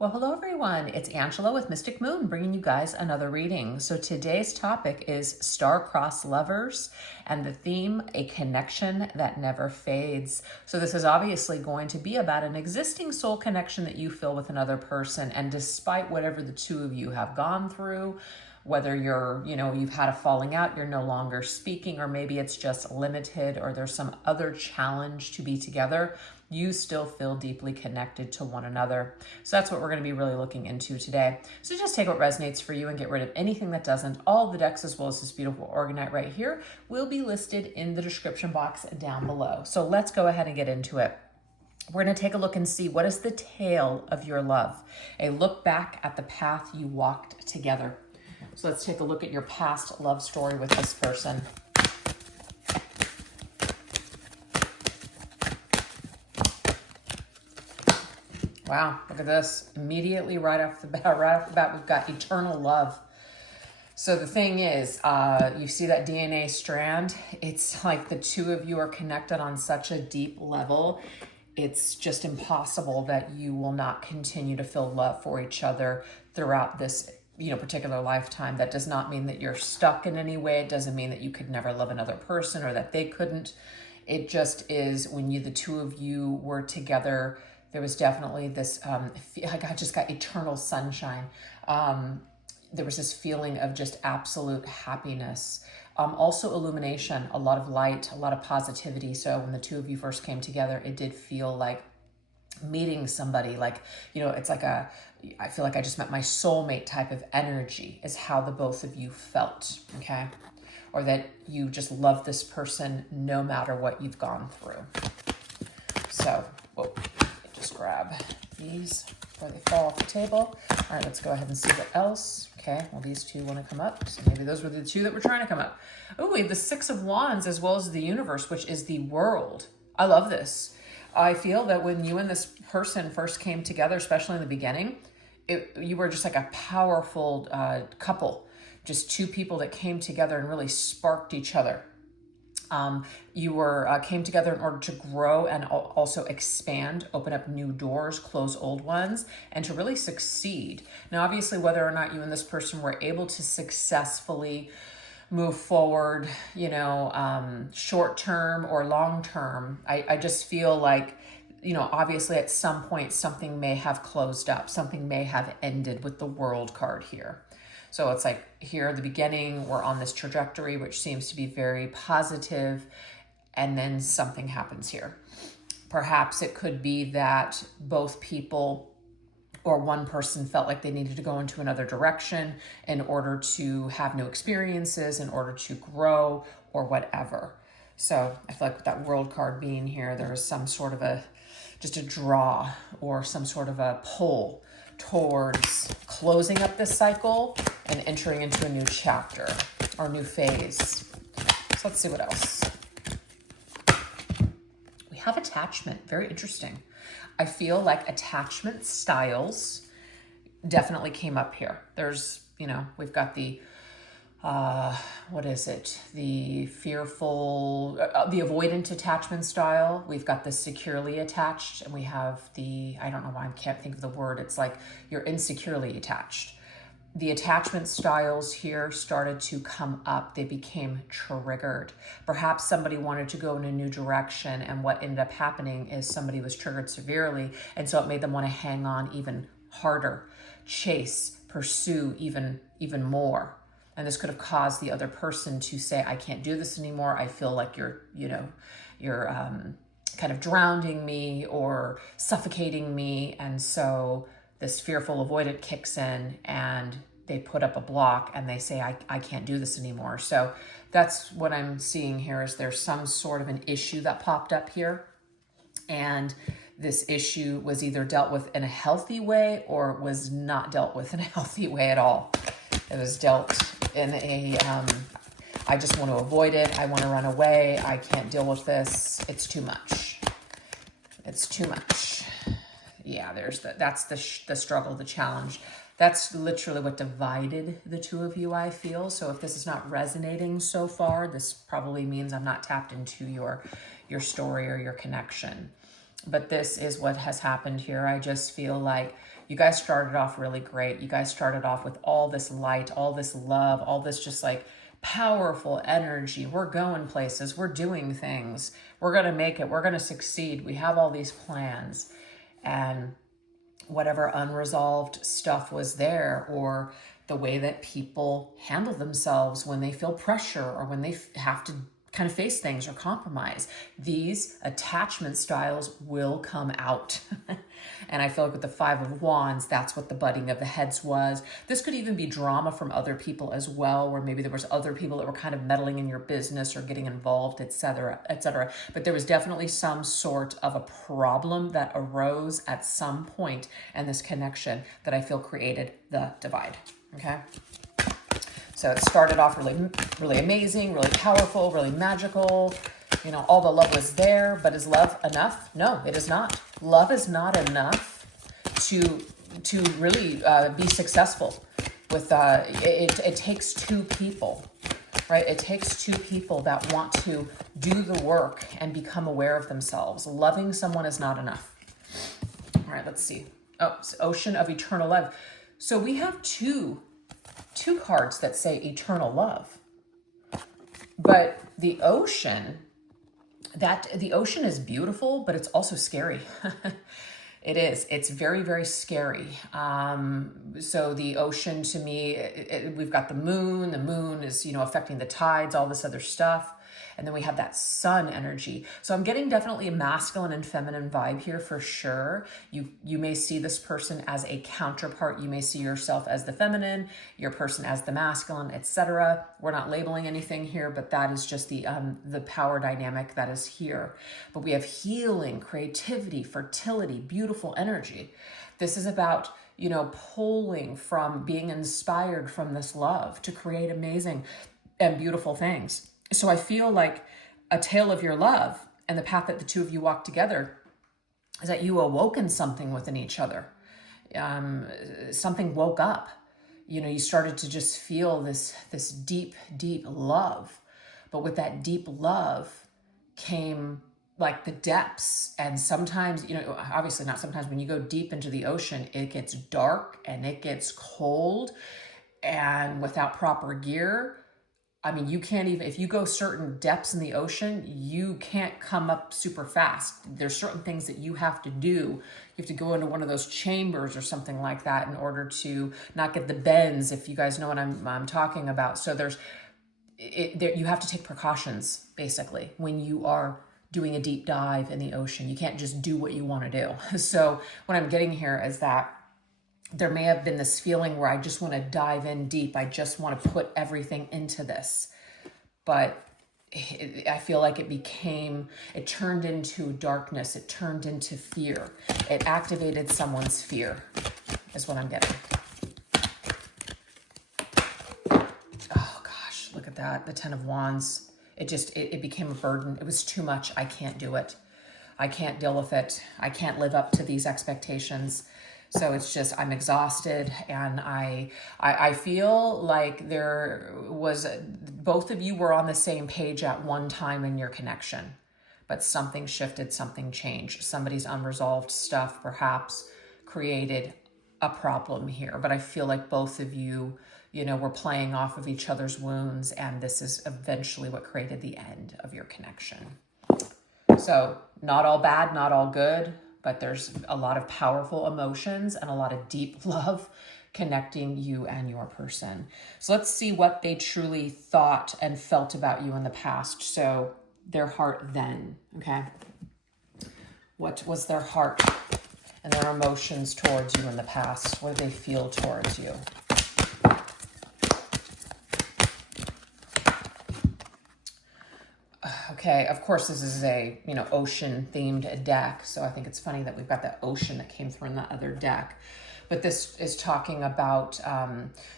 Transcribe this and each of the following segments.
Well, hello everyone. It's Angela with Mystic Moon bringing you guys another reading. So today's topic is star-crossed lovers and the theme, a connection that never fades. So this is obviously going to be about an existing soul connection that you feel with another person. And despite whatever the two of you have gone through, whether you've had a falling out, you're no longer speaking, or maybe it's just limited or there's some other challenge to be together, you still feel deeply connected to one another. So that's what we're going to be really looking into today. So just take what resonates for you and get rid of anything that doesn't. All the decks, as well as this beautiful Orgonite right here, will be listed in the description box down below. So let's go ahead and get into it. We're going to take a look and see what is the tale of your love. A look back at the path you walked together. So let's take a look at your past love story with this person. Wow, look at this. Immediately right off the bat, we've got eternal love. So the thing is, you see that DNA strand? It's like the two of you are connected on such a deep level. It's just impossible that you will not continue to feel love for each other throughout this particular lifetime. That does not mean that you're stuck in any way. It doesn't mean that you could never love another person or that they couldn't. It just is when the two of you were together, there was definitely this, I just got eternal sunshine. There was this feeling of just absolute happiness. Also illumination, a lot of light, a lot of positivity. So when the two of you first came together, it did feel like meeting somebody, it's like I feel like I just met my soulmate type of energy is how the both of you felt, okay? Or that you just love this person no matter what you've gone through. So, just grab these before they fall off the table. All right, let's go ahead and see what else. Okay, well, these two want to come up. So maybe those were the two that were trying to come up. Oh, we have the Six of Wands as well as the Universe, which is the world. I love this. I feel that when you and this person first came together, especially in the beginning, you were just like a powerful couple. Just two people that came together and really sparked each other. You came together in order to grow and also expand, open up new doors, close old ones, and to really succeed. Now, obviously, whether or not you and this person were able to successfully move forward, short term or long term, I just feel like, obviously at some point something may have closed up, something may have ended with the World card here. So it's like here at the beginning, we're on this trajectory, which seems to be very positive, and then something happens here. Perhaps it could be that both people or one person felt like they needed to go into another direction in order to have new experiences, in order to grow, or whatever. So I feel like with that World card being here, there is some sort of just a draw or some sort of a pull towards closing up this cycle and entering into a new chapter or new phase. So let's see what else. We have attachment. Very interesting. I feel like attachment styles definitely came up here. There's, we've got the, the fearful, the avoidant attachment style. We've got the securely attached, and we have I don't know why I can't think of the word. It's like you're insecurely attached. The attachment styles here started to come up. They became triggered. Perhaps somebody wanted to go in a new direction, and what ended up happening is somebody was triggered severely, and so it made them want to hang on even harder, chase, pursue even more. And this could have caused the other person to say, I can't do this anymore. I feel like you're kind of drowning me or suffocating me. And so this fearful avoidant kicks in and they put up a block and they say, I can't do this anymore. So that's what I'm seeing here is there's some sort of an issue that popped up here. And this issue was either dealt with in a healthy way or was not dealt with in a healthy way at all. It was dealt in I just want to avoid it. I want to run away. I can't deal with this. It's too much. It's too much. Yeah, that's the struggle, the challenge. That's literally what divided the two of you, I feel. So if this is not resonating so far, this probably means I'm not tapped into your story or your connection. But this is what has happened here. I just feel like you guys started off really great. You guys started off with all this light, all this love, all this just like powerful energy. We're going places. We're doing things. We're going to make it. We're going to succeed. We have all these plans. And whatever unresolved stuff was there, or the way that people handle themselves when they feel pressure or when they have to kind of face things or compromise, these attachment styles will come out. And I feel like with the Five of Wands, that's what the butting of the heads was. This could even be drama from other people as well, where maybe there was other people that were kind of meddling in your business or getting involved, etc., etc. But there was definitely some sort of a problem that arose at some point in this connection that I feel created the divide. Okay. So it started off really amazing, really powerful, really magical. You know, all the love was there, but is love enough? No, it is not. Love is not enough to really be successful. With it takes two people, right? It takes two people that want to do the work and become aware of themselves. Loving someone is not enough. All right, let's see. Oh, it's Ocean of Eternal Love. So we have two cards that say eternal love, but the ocean is beautiful, but it's also scary. It is. It's very, very scary. So the ocean to me, we've got the moon. The moon is, you know, affecting the tides, all this other stuff. And then we have that sun energy. So I'm getting definitely a masculine and feminine vibe here for sure. You may see this person as a counterpart. You may see yourself as the feminine, your person as the masculine, etc. We're not labeling anything here, but that is just the power dynamic that is here. But we have healing, creativity, fertility, beautiful energy. This is about, you know, pulling from being inspired from this love to create amazing and beautiful things. So I feel like a tale of your love and the path that the two of you walk together is that you awoken something within each other. Something woke up. You know, you started to just feel this deep, deep love. But with that deep love came like the depths. And sometimes, you know, obviously not sometimes, when you go deep into the ocean, it gets dark and it gets cold. And without proper gear, I mean, you can't even, if you go certain depths in the ocean, you can't come up super fast. There's certain things that you have to do. You have to go into one of those chambers or something like that in order to not get the bends, if you guys know what I'm talking about. So you have to take precautions, basically, when you are doing a deep dive in the ocean. You can't just do what you want to do. So what I'm getting here is that there may have been this feeling where I just want to dive in deep. I just want to put everything into this. But I feel like it turned into darkness. It turned into fear. It activated someone's fear, is what I'm getting. Oh gosh, look at that. The Ten of Wands. It became a burden. It was too much. I can't do it. I can't deal with it. I can't live up to these expectations. So it's just, I'm exhausted, and I feel like both of you were on the same page at one time in your connection, but something shifted, something changed. Somebody's unresolved stuff perhaps created a problem here, but I feel like both of you, you know, were playing off of each other's wounds, and this is eventually what created the end of your connection. So not all bad, not all good, but there's a lot of powerful emotions and a lot of deep love connecting you and your person. So let's see what they truly thought and felt about you in the past. So their heart then, okay? What was their heart and their emotions towards you in the past? What did they feel towards you? Okay, of course, this is a, you know, ocean-themed deck, so I think it's funny that we've got that ocean that came through in the other deck. But this is talking about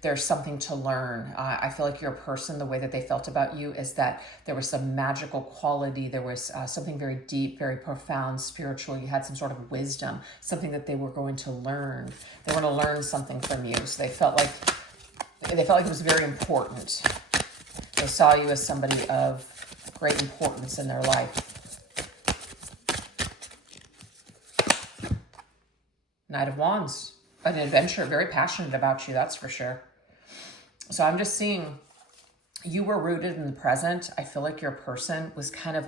there's something to learn. I feel like your person, the way that they felt about you is that there was some magical quality. There was something very deep, very profound, spiritual. You had some sort of wisdom, something that they were going to learn. They were going to learn something from you. So they felt like it was very important. They saw you as somebody of great importance in their life. Knight of Wands, an adventure, very passionate about you, that's for sure. So I'm just seeing you were rooted in the present. I feel like your person was kind of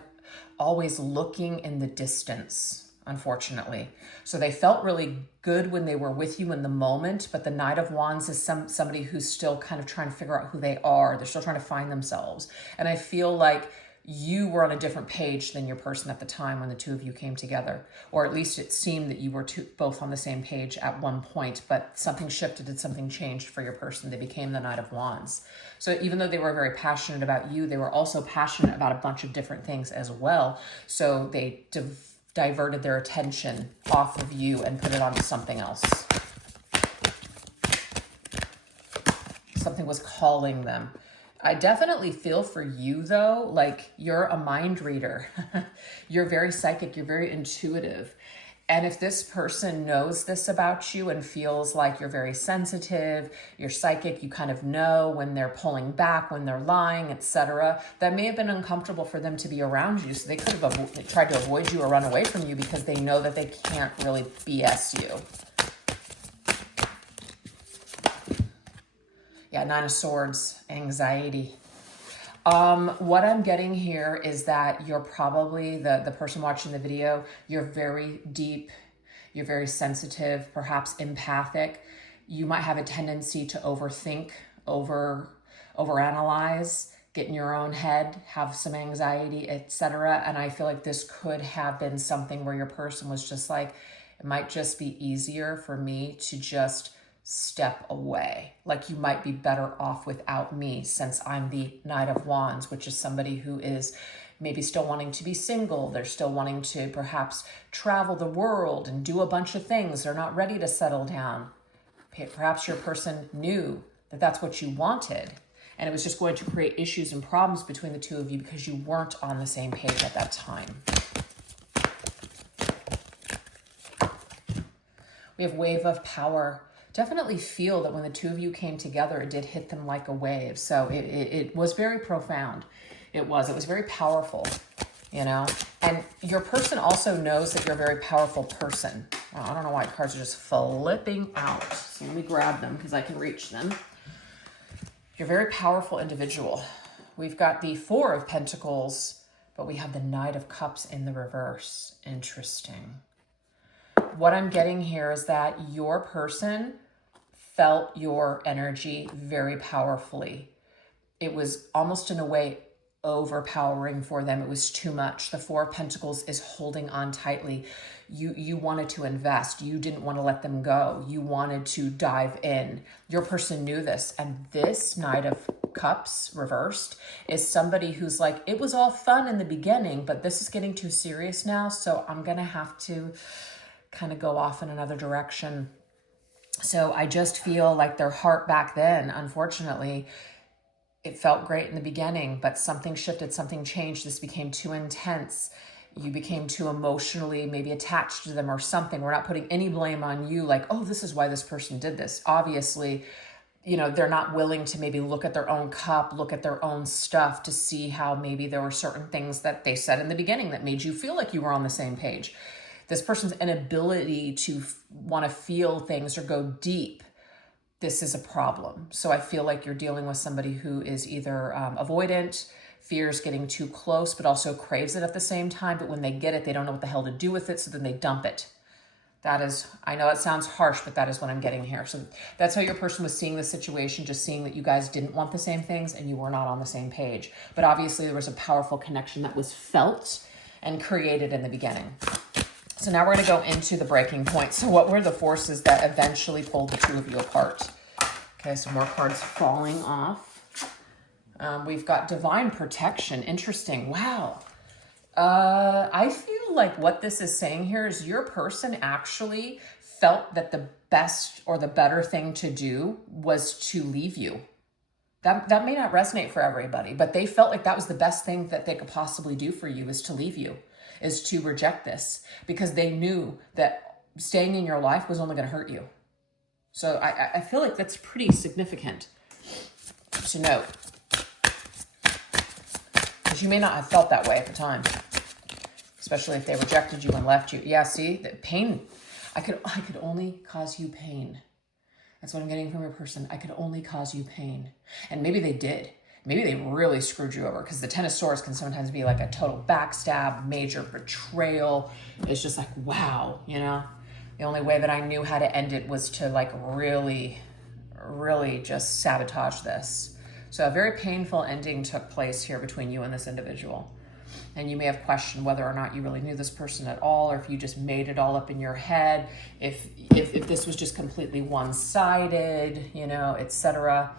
always looking in the distance, unfortunately. So they felt really good when they were with you in the moment, but the Knight of Wands is somebody who's still kind of trying to figure out who they are. They're still trying to find themselves. And I feel like you were on a different page than your person at the time when the two of you came together, or at least it seemed that you were both on the same page at one point, but something shifted and something changed for your person. They became the Knight of Wands. So even though they were very passionate about you, they were also passionate about a bunch of different things as well. So they diverted their attention off of you and put it onto something else. Something was calling them. I definitely feel for you though, like you're a mind reader. You're very psychic, you're very intuitive. And if this person knows this about you and feels like you're very sensitive, you're psychic, you kind of know when they're pulling back, when they're lying, etc., that may have been uncomfortable for them to be around you. So they could have tried to avoid you or run away from you because they know that they can't really BS you. Yeah, Nine of Swords, anxiety. What I'm getting here is that you're probably, the person watching the video, you're very deep, you're very sensitive, perhaps empathic. You might have a tendency to overthink, overanalyze, get in your own head, have some anxiety, etc. And I feel like this could have been something where your person was just like, it might just be easier for me to just step away. Like you might be better off without me since I'm the Knight of Wands, which is somebody who is maybe still wanting to be single. They're still wanting to perhaps travel the world and do a bunch of things. They're not ready to settle down. Perhaps your person knew that that's what you wanted, and it was just going to create issues and problems between the two of you because you weren't on the same page at that time. We have Wave of Power. Definitely feel that when the two of you came together, it did hit them like a wave. So it was very profound. It was very powerful, you know? And your person also knows that you're a very powerful person. Oh, I don't know why cards are just flipping out. So let me grab them because I can reach them. You're a very powerful individual. We've got the Four of Pentacles, but we have the Knight of Cups in the reverse. Interesting. What I'm getting here is that your person felt your energy very powerfully. It was almost in a way overpowering for them. It was too much. The Four of Pentacles is holding on tightly. You wanted to invest. You didn't want to let them go. You wanted to dive in. Your person knew this. And this Knight of Cups reversed is somebody who's like, it was all fun in the beginning, but this is getting too serious now. So I'm going to have to kind of go off in another direction. So I just feel like their heart back then, unfortunately, it felt great in the beginning, but something shifted, something changed. This became too intense. You became too emotionally maybe attached to them or something. We're not putting any blame on you like, oh, this is why this person did this. Obviously, you know, they're not willing to maybe look at their own cup, look at their own stuff to see how maybe there were certain things that they said in the beginning that made you feel like you were on the same page. This person's inability to want to feel things or go deep, this is a problem. So I feel like you're dealing with somebody who is either avoidant, fears getting too close, but also craves it at the same time. But when they get it, they don't know what the hell to do with it, so then they dump it. That is, I know it sounds harsh, but that is what I'm getting here. So that's how your person was seeing the situation, just seeing that you guys didn't want the same things and you were not on the same page. But obviously there was a powerful connection that was felt and created in the beginning. So now we're going to go into the breaking point. So what were the forces that eventually pulled the two of you apart? Okay, so more cards falling off. We've got divine protection. Interesting. Wow. I feel like what this is saying here is your person actually felt that the best or the better thing to do was to leave you. That may not resonate for everybody, but they felt like that was the best thing that they could possibly do for you, is to leave you, is to reject this, because they knew that staying in your life was only going to hurt you. So I feel like that's pretty significant to note, because you may not have felt that way at the time, especially if they rejected you and left you. Yeah, see, the pain. I could only cause you pain. That's what I'm getting from your person. I could only cause you pain. And maybe they did. Maybe they really screwed you over, because the Ten of Swords can sometimes be like a total backstab, major betrayal. It's just like, wow, you know? The only way that I knew how to end it was to like really, really just sabotage this. So a very painful ending took place here between you and this individual. And you may have questioned whether or not you really knew this person at all, or if you just made it all up in your head, if this was just completely one-sided, you know, etc.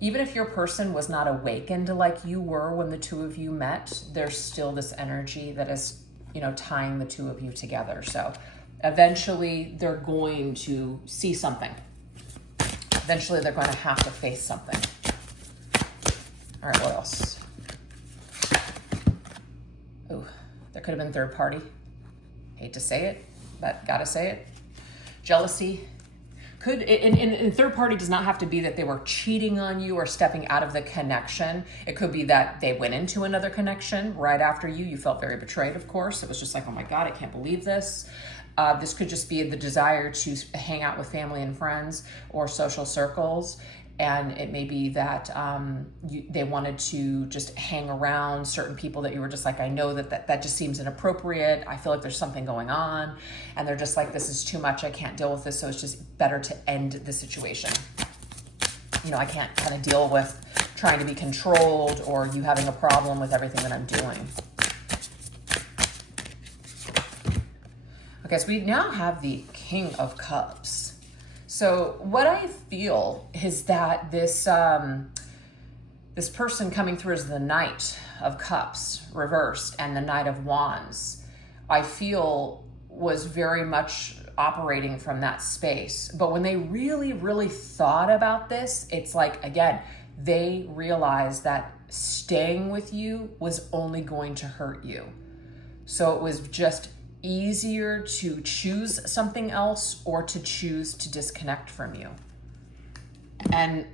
Even if your person was not awakened like you were when the two of you met, there's still this energy that is, you know, tying the two of you together. So eventually they're going to see something. Eventually they're going to have to face something. All right, what else? Ooh, there could have been third party. Hate to say it, but gotta say it. Jealousy. And third party does not have to be that they were cheating on you or stepping out of the connection. It could be that they went into another connection right after you. You felt very betrayed, of course. It was just like, oh my God, I can't believe this. This could just be the desire to hang out with family and friends or social circles. And it may be that they wanted to just hang around certain people that you were just like, I know that just seems inappropriate. I feel like there's something going on. And they're just like, this is too much. I can't deal with this. So it's just better to end the situation. You know, I can't kind of deal with trying to be controlled or you having a problem with everything that I'm doing. Okay, so we now have the King of Cups. So what I feel is that this this person coming through as the Knight of Cups reversed and the Knight of Wands, I feel was very much operating from that space. But when they really, really thought about this, it's like, again, they realized that staying with you was only going to hurt you. So it was just easier to choose something else or to choose to disconnect from you. And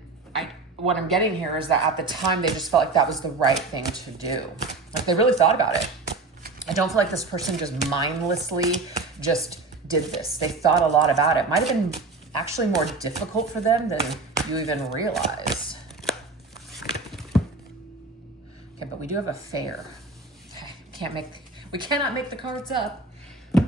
what I'm getting here is that at the time they just felt like that was the right thing to do. Like they really thought about it. I don't feel like this person just mindlessly just did this. They thought a lot about it. Might have been actually more difficult for them than you even realize. Okay, but we do have a fair. Okay, we cannot make the cards up.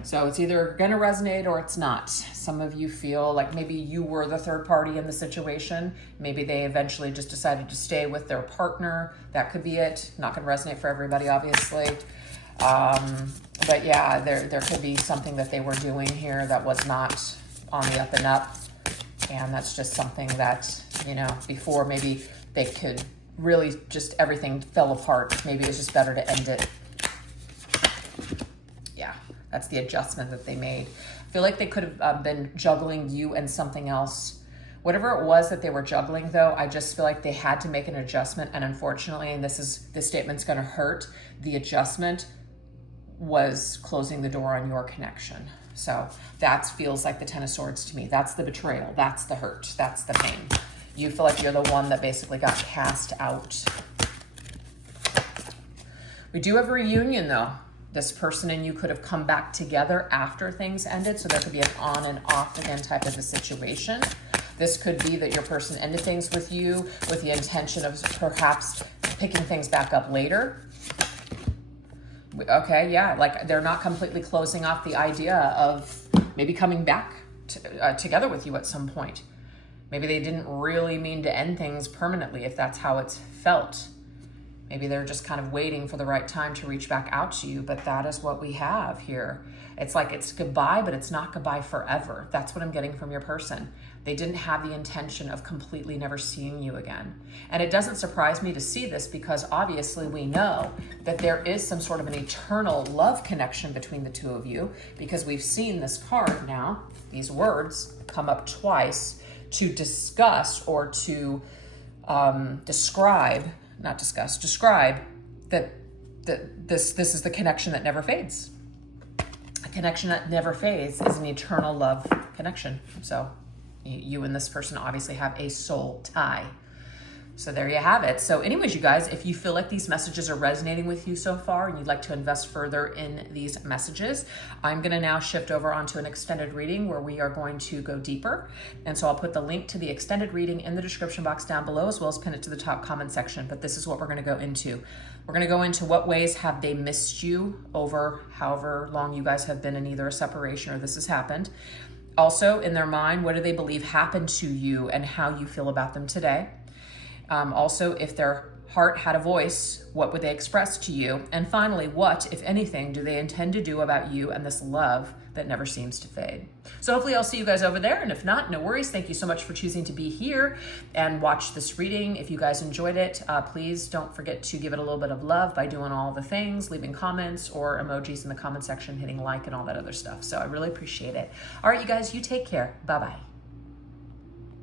So it's either going to resonate or it's not. Some of you feel like maybe you were the third party in the situation. Maybe they eventually just decided to stay with their partner. That could be it. Not going to resonate for everybody, obviously. But yeah, there could be something that they were doing here that was not on the up and up. And that's just something that, you know, before maybe they could really just everything fell apart. Maybe it was just better to end it. Yeah, that's the adjustment that they made. I feel like they could have been juggling you and something else. Whatever it was that they were juggling, though, I just feel like they had to make an adjustment. And unfortunately, and this statement's going to hurt, the adjustment was closing the door on your connection. So that feels like the Ten of Swords to me. That's the betrayal. That's the hurt. That's the pain. You feel like you're the one that basically got cast out. We do have a reunion, though. This person and you could have come back together after things ended. So there could be an on and off again type of a situation. This could be that your person ended things with you with the intention of perhaps picking things back up later. Okay, yeah, like they're not completely closing off the idea of maybe coming back together with you at some point. Maybe they didn't really mean to end things permanently if that's how it's felt. Maybe they're just kind of waiting for the right time to reach back out to you, but that is what we have here. It's like it's goodbye, but it's not goodbye forever. That's what I'm getting from your person. They didn't have the intention of completely never seeing you again. And it doesn't surprise me to see this because obviously we know that there is some sort of an eternal love connection between the two of you because we've seen this card now, these words come up twice to discuss or to describe that this is the connection that never fades. A connection that never fades is an eternal love connection. So you and this person obviously have a soul tie. So there you have it. So anyways, you guys, if you feel like these messages are resonating with you so far and you'd like to invest further in these messages, I'm going to now shift over onto an extended reading where we are going to go deeper. And so I'll put the link to the extended reading in the description box down below, as well as pin it to the top comment section. But this is what we're going to go into. We're going to go into what ways have they missed you over however long you guys have been in either a separation or this has happened. Also, in their mind, what do they believe happened to you and how you feel about them today? Also, if their heart had a voice, what would they express to you? And finally, what, if anything, do they intend to do about you and this love that never seems to fade? So hopefully I'll see you guys over there. And if not, no worries. Thank you so much for choosing to be here and watch this reading. If you guys enjoyed it, please don't forget to give it a little bit of love by doing all the things, leaving comments or emojis in the comment section, hitting like and all that other stuff. So I really appreciate it. All right, you guys, you take care. Bye-bye.